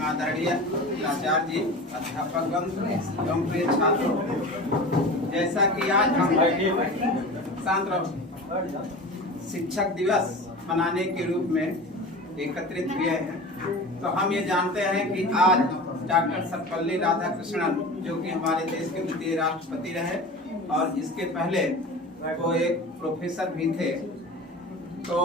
आदरणीय प्राचार्य जी, अध्यापकगण एवं प्रिय छात्रों, जैसा कि आज हम शिक्षक दिवस मनाने के रूप में एकत्रित हुए हैं, तो हम ये जानते हैं कि आज डॉक्टर सर्वपल्ली राधाकृष्णन, जो कि हमारे देश के द्वितीय राष्ट्रपति रहे और इसके पहले वो एक प्रोफेसर भी थे, तो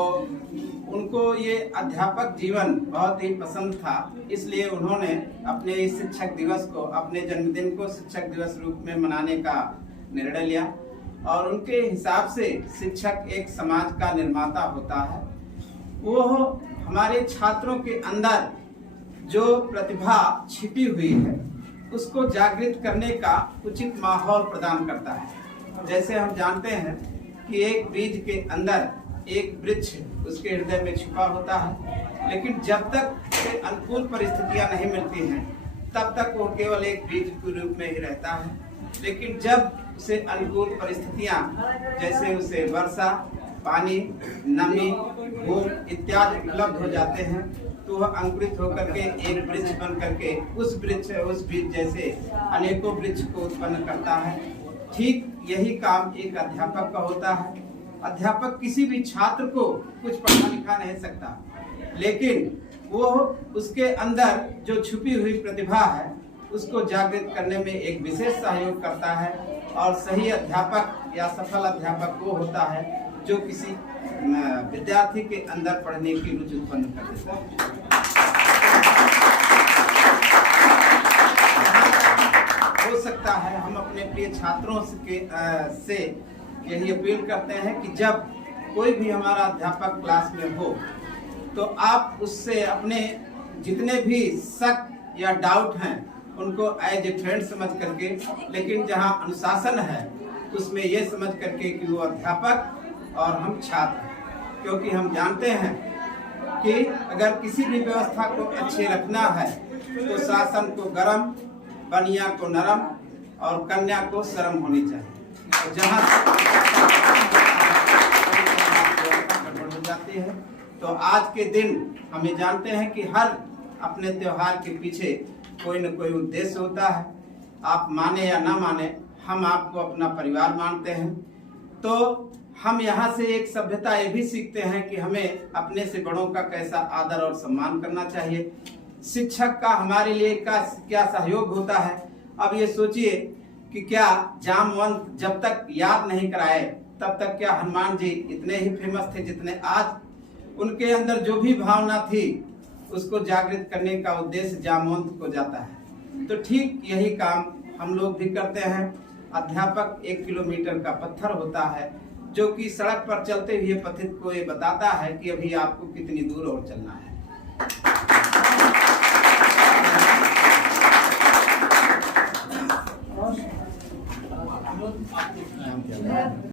उनको ये अध्यापक जीवन बहुत ही पसंद था। इसलिए उन्होंने अपने इस शिक्षक दिवस को, अपने जन्मदिन को शिक्षक दिवस रूप में मनाने का निर्णय लिया। और उनके हिसाब से शिक्षक एक समाज का निर्माता होता है। वो हमारे छात्रों के अंदर जो प्रतिभा छिपी हुई है उसको जागृत करने का उचित माहौल प्रदान करता है। जैसे हम जानते हैं कि एक बीज के अंदर एक वृक्ष उसके हृदय में छिपा होता है, लेकिन जब तक उसे अनुकूल परिस्थितियां नहीं मिलती हैं तब तक वो केवल एक बीज के रूप में ही रहता है। लेकिन जब उसे अनुकूल परिस्थितियां, जैसे उसे वर्षा, पानी, नमी, धूप इत्यादि उपलब्ध हो जाते हैं, तो वह अंकुरित होकर के एक वृक्ष बन करके उस बीज जैसे अनेकों वृक्ष को उत्पन्न करता है। ठीक यही काम एक अध्यापक का होता है। अध्यापक किसी भी छात्र को कुछ पढ़ा लिखा नहीं सकता, लेकिन वो उसके अंदर जो छुपी हुई प्रतिभा है उसको जागृत करने में एक विशेष सहयोग करता है। और सही अध्यापक या सफल अध्यापक वो होता है जो किसी विद्यार्थी के अंदर पढ़ने की रुचि उत्पन्न कर देता है। हो सकता है हम अपने प्रिय छात्रों से यही अपील करते हैं कि जब कोई भी हमारा अध्यापक क्लास में हो तो आप उससे अपने जितने भी शक या डाउट हैं उनको एज ए फ्रेंड समझ करके, लेकिन जहां अनुशासन है उसमें ये समझ करके कि वो अध्यापक और हम छात्र, क्योंकि हम जानते हैं कि अगर किसी भी व्यवस्था को अच्छे रखना है तो शासन को गरम, बनिया को नरम और कन्या को शर्म होनी चाहिए। जहाँ गड़बड़ हो जाती है, तो आज के दिन हम ये जानते हैं कि हर अपने त्योहार के पीछे कोई न कोई उद्देश्य होता है। आप माने या ना माने, हम आपको अपना परिवार मानते हैं, तो हम यहाँ से एक सभ्यता ये भी सीखते हैं कि हमें अपने से बड़ों का कैसा आदर और सम्मान करना चाहिए। शिक्षक का हमारे लिए क्या सहयोग होता है। अब ये सोचिए कि क्या जामवंत जब तक याद नहीं कराए तब तक क्या हनुमान जी इतने ही फेमस थे जितने आज। उनके अंदर जो भी भावना थी उसको जागृत करने का उद्देश्य जामवंत को जाता है। तो ठीक यही काम हम लोग भी करते हैं। अध्यापक 1 किलोमीटर का पत्थर होता है जो कि सड़क पर चलते हुए पथित को ये बताता है कि अभी आपको कितनी दूर और चलना है।